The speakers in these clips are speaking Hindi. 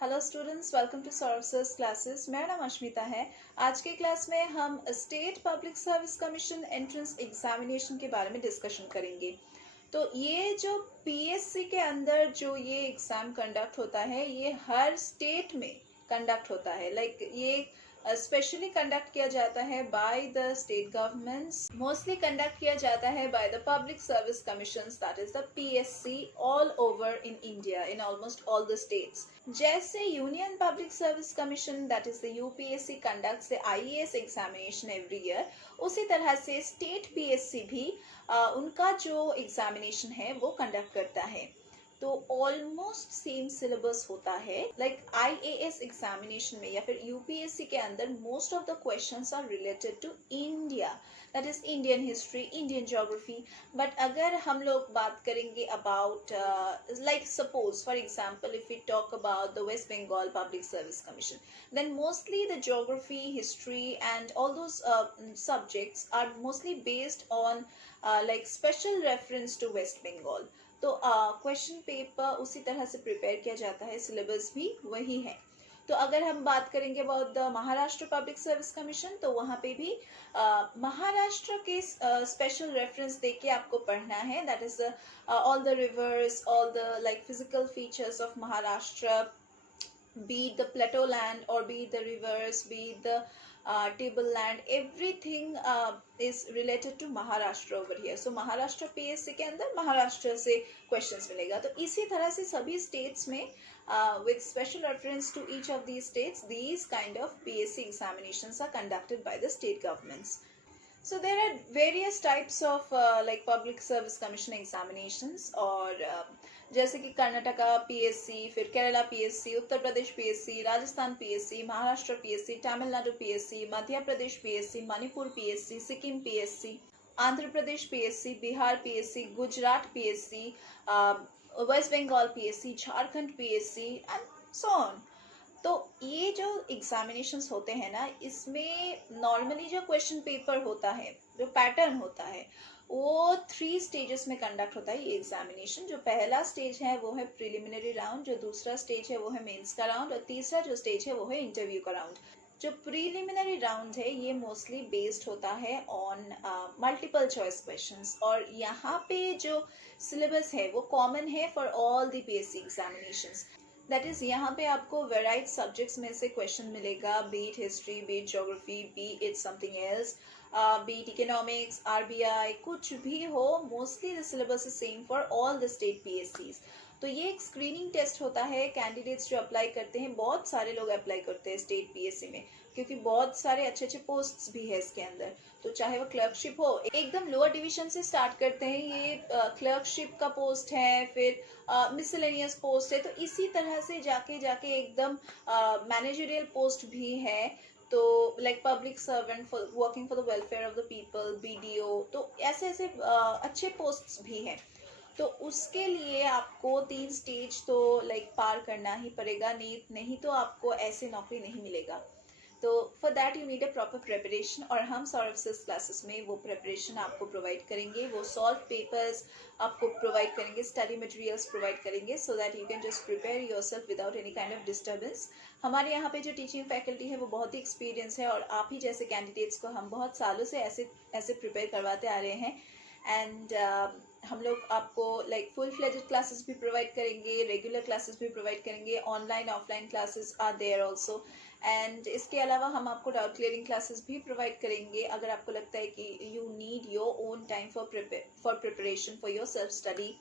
Hello students, welcome to Saurabh sir's classes. मेरा नाम अश्मिता है। आज के क्लास में हम state public service commission entrance examination के बारे में डिस्कशन करेंगे। तो ये जो पीएससी के अंदर जो ये एग्ज़ाम कंडक्ट होता है, ये हर स्टेट में कंडक्ट होता है। ये स्पेशली कंडक्ट किया जाता है by the state governments. Mostly conduct किया जाता है by the public service commissions, that is the PSC, all over in India, in almost all the states. जैसे union public service commission, that is the UPSC, conducts the IAS examination every year, उसी तरह से स्टेट पीएससी भी उनका जो एग्जामिनेशन है वो कंडक्ट करता है। तो ऑलमोस्ट सेम सिलेबस होता है। आईएएस एग्जामिनेशन में या फिर यूपीएससी के अंदर most of the questions are related to India, that is Indian history, Indian geography. But अगर हम लोग बात करेंगे about suppose for example if we talk about the west Bengal public service commission, then mostly the geography, history and all those subjects are mostly based on special reference to West Bengal. तो क्वेश्चन पेपर उसी तरह से प्रिपेयर किया जाता है, सिलेबस भी वही है। तो अगर हम बात करेंगे about the Maharashtra public service commission, तो वहाँ पे भी महाराष्ट्र के स्पेशल रेफरेंस देख के आपको पढ़ना है, that is all the reverse, all the physical features of Maharashtra, be it the plateau land or be it the rivers, be it the tableland, everything is related to Maharashtra over here. So Maharashtra PSC के अंदर महाराष्ट्र से questions मिलेगा। तो इसी तरह से सभी states में with special reference to each of these states, these kind of PSC examinations are conducted by the state governments. So there are various types of public service commission examinations, और जैसे कि कर्नाटका पीएससी, फिर Kerala PSC, Uttar Pradesh PSC, Rajasthan PSC, Maharashtra PSC, Tamil Nadu PSC, Madhya Pradesh PSC, Manipur PSC, Sikkim PSC, Andhra Pradesh PSC, Bihar PSC, Gujarat PSC, west Bengal PSC, Jharkhand PSC and so on. तो ये जो एग्जामिनेशंस होते हैं ना, इसमें नॉर्मली जो क्वेश्चन पेपर होता है, जो पैटर्न होता है, वो 3 स्टेजेस में कंडक्ट होता है ये एग्जामिनेशन। जो पहला स्टेज है वो है प्रिलिमिनरी राउंड, जो दूसरा स्टेज है वो है मेंस का राउंड, और तीसरा जो स्टेज है वो है इंटरव्यू का राउंड। जो प्रीलिमिनरी राउंड है ये मोस्टली बेस्ड होता है ऑन मल्टीपल चॉइस क्वेश्चंस, और यहाँ पे जो सिलेबस है वो कॉमन है for all the PSC examinations. That is यहाँ पे आपको वेराइट सब्जेक्ट्स में से क्वेश्चन मिलेगा, be it history, be it geography, be it something else, be it economics, RBI, कुछ भी हो, mostly the syllabus is same for all the state पीएससीज। तो ये एक स्क्रीनिंग टेस्ट होता है। कैंडिडेट्स जो अप्लाई करते हैं, बहुत सारे लोग अप्लाई करते हैं स्टेट पीएससी में, क्योंकि बहुत सारे अच्छे अच्छे पोस्ट्स भी है इसके अंदर। तो चाहे वो क्लर्कशिप हो, एकदम लोअर डिवीजन से स्टार्ट करते हैं, ये क्लर्कशिप का पोस्ट है, फिर मिसलेनियस पोस्ट है, तो इसी तरह से जाके जाके एकदम मैनेजरियल पोस्ट भी है। तो public servant for working for the welfare of the people, BDO, तो ऐसे ऐसे अच्छे पोस्ट्स भी हैं। तो उसके लिए आपको 3 स्टेज तो पार करना ही पड़ेगा, नहीं तो आपको ऐसे नौकरी नहीं मिलेगा। तो for that you need a proper preparation, और हम सौरभ सर्स क्लासेस में वो प्रिपरेशन आपको प्रोवाइड करेंगे। वो सॉल्व पेपर्स आपको प्रोवाइड करेंगे, स्टडी मटेरियल्स प्रोवाइड करेंगे, सो that you can just prepare yourself without any kind of disturbance. हमारे यहाँ पे जो टीचिंग फैकल्टी है वो बहुत ही एक्सपीरियंस है, और आप ही जैसे कैंडिडेट्स को हम बहुत सालों से ऐसे प्रिपेयर करवाते आ रहे हैं। एंड हम लोग आपको फुल फ्लेजेड क्लासेस भी प्रोवाइड करेंगे, रेगुलर क्लासेस भी प्रोवाइड करेंगे, online offline classes are there also. And इसके अलावा हम आपको डाउट क्लियरिंग क्लासेस भी प्रोवाइड करेंगे, अगर आपको लगता है कि you need your own time for preparation for your self study,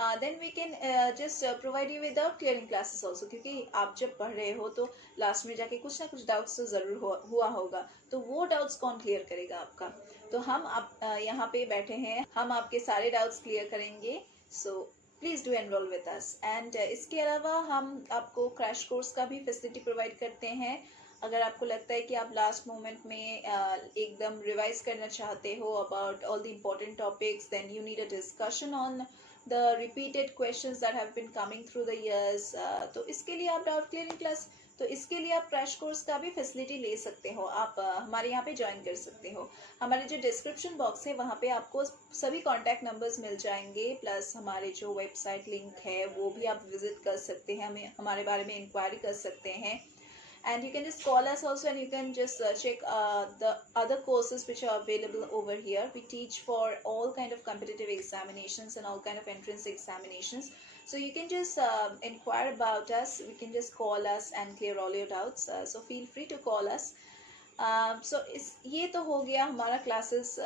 then we can just provide you with doubt clearing classes also. क्योंकि आप जब पढ़ रहे हो तो लास्ट में जाके कुछ ना कुछ डाउट्स तो ज़रूर हुआ होगा, तो वो डाउट्स कौन क्लियर करेगा आपका? तो हम आप यहाँ पे बैठे हैं, हम आपके सारे डाउट्स क्लियर करेंगे। So please do enrol with us. And इसके अलावा हम आपको क्रैश कोर्स का भी फैसिलिटी प्रोवाइड करते हैं। अगर आपको लगता है कि आप लास्ट मोमेंट में एकदम रिवाइज करना चाहते हो about all the important topics, then you need a discussion on the repeated questions that have been coming through the years, तो इसके लिए आप डाउट क्लियरिंग क्लास तो इसके लिए आप क्रैश कोर्स का भी फैसिलिटी ले सकते हो, आप हमारे यहाँ पे ज्वाइन कर सकते हो। हमारे जो डिस्क्रिप्शन बॉक्स है वहाँ पे आपको सभी कॉन्टैक्ट नंबर्स मिल जाएंगे, प्लस हमारे जो वेबसाइट लिंक है वो भी आप विजिट कर सकते हैं, हमें हमारे बारे में इंक्वायरी कर सकते हैं। And you can just call us also, and you can just check the other courses which are available over here. We teach for all kind of competitive examinations and all kind of entrance examinations, so you can just inquire about us. We can just call us and clear all your doubts, so feel free to call us. सो इस ये तो हो गया हमारा क्लासेस।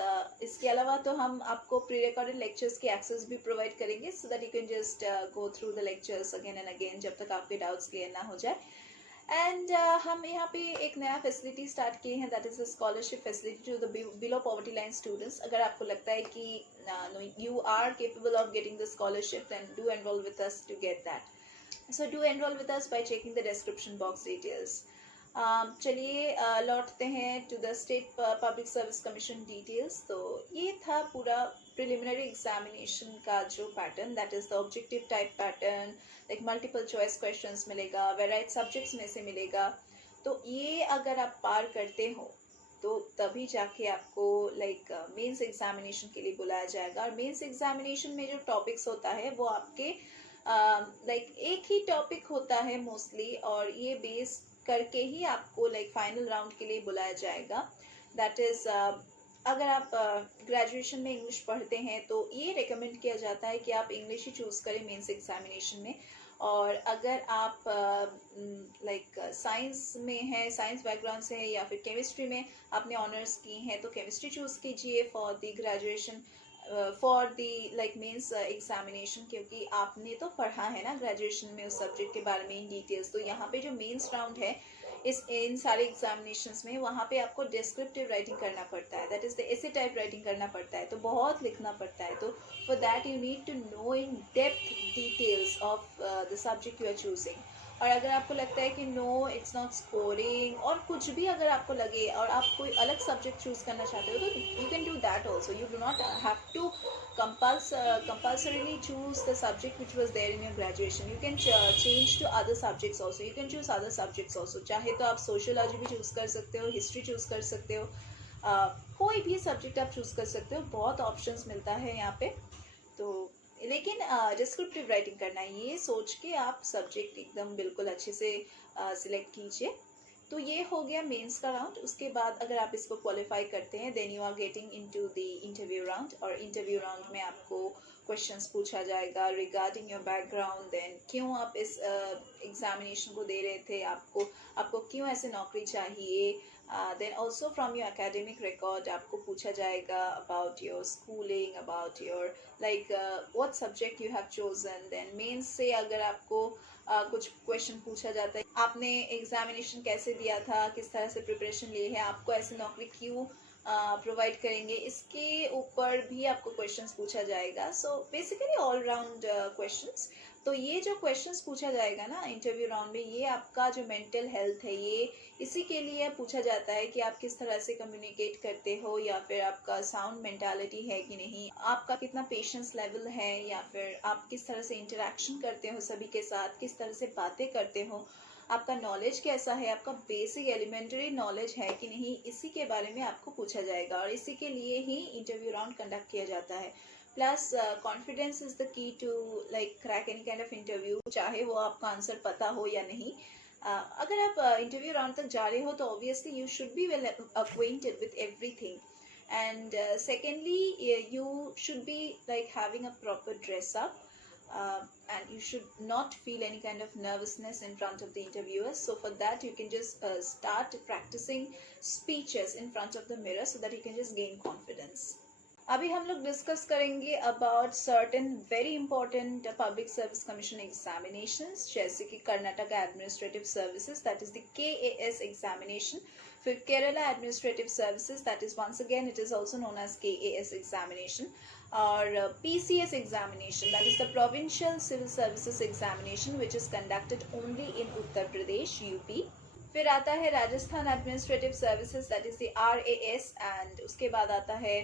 इसके अलावा तो हम आपको प्री रिकॉर्डेड लेक्चर्स की एक्सेस भी प्रोवाइड करेंगे, सो that you can just go through the lectures again and again जब तक आपके डाउट्स क्लियर ना हो जाए। एंड हम यहाँ पे एक नया फैसिलिटी स्टार्ट किए हैं, that is the scholarship facility to the below poverty line students. अगर आपको लगता है कि you are capable of getting the scholarship, then do enrol with us to get that. So do enrol with us by checking the description box details. चलिए लौटते हैं to the state public service commission details. तो ये था पूरा प्रिलिमिनरी एग्जामिनेशन का जो pattern, that is the objective type pattern, like multiple choice questions मिलेगा, वेराइट सब्जेक्ट्स में से मिलेगा। तो ये अगर आप पार करते हो तो तभी जाके आपको लाइक मेंस एग्जामिनेशन के लिए बुलाया जाएगा। और मेंस एग्जामिनेशन में जो टॉपिक्स होता है वो आपके लाइक एक ही टॉपिक होता है मोस्टली, और ये बेस करके ही आपको लाइक फाइनल राउंड के लिए बुलाया जाएगा। दैट इज़ अगर आप ग्रेजुएशन में इंग्लिश पढ़ते हैं तो ये रिकमेंड किया जाता है कि आप इंग्लिश ही चूज़ करें मेंस एग्जामिनेशन में। और अगर आप लाइक साइंस में है, साइंस बैकग्राउंड से है, या फिर केमिस्ट्री में आपने ऑनर्स की हैं तो केमिस्ट्री चूज़ कीजिए for the graduation, for the like mains examination, क्योंकि आपने तो पढ़ा है ना ग्रेजुएशन में उस सब्जेक्ट के बारे में इन डिटेल्स। तो यहाँ पे जो मेंस राउंड है इन सारे एग्जामिनेशंस में, वहाँ पे आपको डिस्क्रिप्टिव राइटिंग करना पड़ता है, that is the essay type writing करना पड़ता है, तो बहुत लिखना पड़ता है। तो for that you need to know in depth details of the subject you are choosing. और अगर आपको लगता है कि नो इट्स नॉट स्कोरिंग, और कुछ भी अगर आपको लगे और आप कोई अलग सब्जेक्ट चूज करना चाहते हो तो you can do that also. You do not have to compulsorily choose the subject which was there in your graduation. You can change to other subjects also. You can choose other subjects also. चाहे तो आप sociology भी choose कर सकते हो, history choose कर सकते हो, कोई भी सब्जेक्ट आप चूज कर सकते हो, बहुत ऑप्शंस मिलता है यहाँ पे। तो लेकिन डिस्क्रिप्टिव राइटिंग करना है, ये सोच के आप सब्जेक्ट एकदम बिल्कुल अच्छे से सिलेक्ट कीजिए। तो ये हो गया मेंस का राउंड। उसके बाद अगर आप इसको क्वालिफाई करते हैं then you are getting into the interview round. और इंटरव्यू राउंड में आपको क्वेश्चंस पूछा जाएगा रिगार्डिंग योर बैकग्राउंड, देन क्यों आप इस एग्जामिनेशन को दे रहे थे, आपको क्यों ऐसे नौकरी चाहिए, then also from your academic record आपको पूछा जाएगा about your schooling, about your like what subject you have chosen. Then mains से अगर आपको कुछ क्वेश्चन पूछा जाता है, आपने एग्जामिनेशन कैसे दिया था, किस तरह से प्रिपरेशन लिए है, आपको ऐसी नौकरी क्यों प्रोवाइड करेंगे, इसके ऊपर भी आपको क्वेश्चंस पूछा जाएगा। So basically all round questions. तो ये जो क्वेश्चंस पूछा जाएगा ना इंटरव्यू राउंड में, ये आपका जो मेंटल हेल्थ है ये इसी के लिए पूछा जाता है कि आप किस तरह से कम्युनिकेट करते हो, या फिर आपका साउंड मेंटालिटी है कि नहीं, आपका कितना पेशेंस लेवल है, या फिर आप किस तरह से इंटरेक्शन करते हो सभी के साथ, किस तरह से बातें करते हो, आपका नॉलेज कैसा है, आपका बेसिक एलिमेंट्री नॉलेज है कि नहीं, इसी के बारे में आपको पूछा जाएगा। और इसी के लिए ही इंटरव्यू राउंड कंडक्ट किया जाता है। Plus confidence is the key to like crack any kind of interview, चाहे वो आपका आंसर पता हो या नहीं। अगर आप इंटरव्यू राउंड तक जा रहे हो तो obviously you should be well acquainted with everything, and secondly you should be like having a proper dress up, and you should not feel any kind of nervousness in front of the interviewers. So for that you can just start practicing speeches in front of the mirror so that you can just gain confidence. अभी हम लोग डिस्कस करेंगे about certain very important public service commission examinations, जैसे कि Karnataka administrative services that is the KAS examination, फिर Kerala administrative services that is once again it is also known as KAS examination, और PCS examination that is the provincial civil services examination which is conducted only in Uttar Pradesh UP। फिर आता है Rajasthan administrative services that is the RAS, and उसके बाद आता है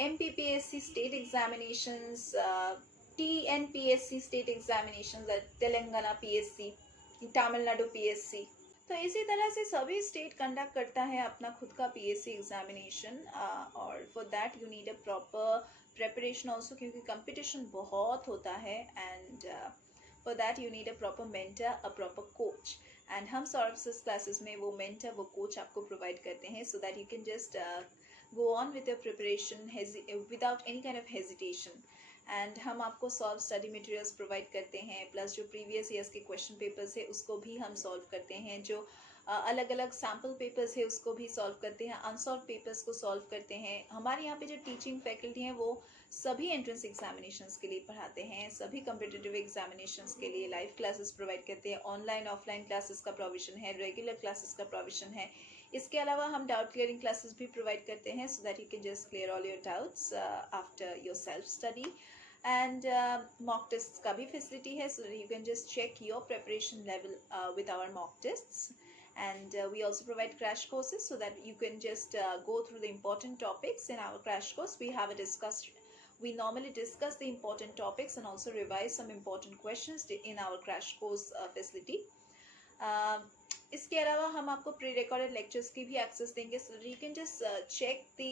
MPPSC state examinations, TNPSC state examinations, Telangana PSC, Tamil Nadu PSC, तो इसी तरह से सभी स्टेट कंडक्ट करता है अपना खुद का पीएससी एग्जामिनेशन, और for that you need a proper preparation also, क्योंकि कंपटीशन बहुत होता है, and for that you need a proper mentor, a proper coach. And हम सॉर्सेस क्लासेस में वो मेंटर, वो कोच आपको प्रोवाइड करते हैं, so that you can just go on with your preparation without any kind of hesitation. And हम आपको सॉल्व स्टडी मटेरियल्स प्रोवाइड करते हैं, प्लस जो प्रीवियस ईयर्स के क्वेश्चन पेपर्स है उसको भी हम सॉल्व करते हैं, जो अलग अलग सैम्पल पेपर्स है उसको भी सॉल्व करते हैं, अनसॉल्व पेपर्स को सॉल्व करते हैं। हमारे यहाँ पे जो टीचिंग फैकल्टी हैं वो सभी एंट्रेंस एग्जामिनेशंस के लिए पढ़ाते हैं, सभी कम्पिटिटिव एग्जामिनेशंस के लिए लाइव क्लासेस प्रोवाइड करते हैं, ऑनलाइन ऑफलाइन क्लासेस का प्रोविजन है, रेगुलर क्लासेस का प्रोविजन है। इसके अलावा हम डाउट क्लियरिंग क्लासेस भी प्रोवाइड करते हैं, so that you can just clear all your doubts after your self study. And mock test का भी फैसिलिटी है, so that you can just check your preparation level with our mock tests. And we also provide crash courses, so that you can just go through the important topics in our crash course. We normally discuss the important topics and also revise some important questions in our crash course facility. इसके अलावा हम आपको प्री रिकॉर्डेड लेक्चर्स की भी एक्सेस देंगे, so you can just check the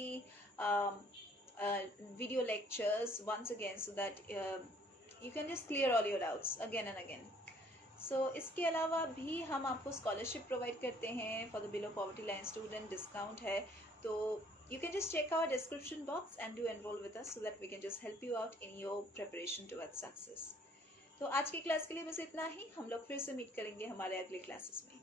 video lectures once again, so that you can just clear all your doubts again and again. So इसके अलावा भी हम आपको स्कॉलरशिप प्रोवाइड करते हैं for the below poverty line student, discount है, तो you can just check our description box and do enrol with us, so that we can just help you out in your preparation towards success. तो आज की क्लास के लिए बस इतना ही, हम लोग फिर से मीट करेंगे हमारे अगले क्लासेस में।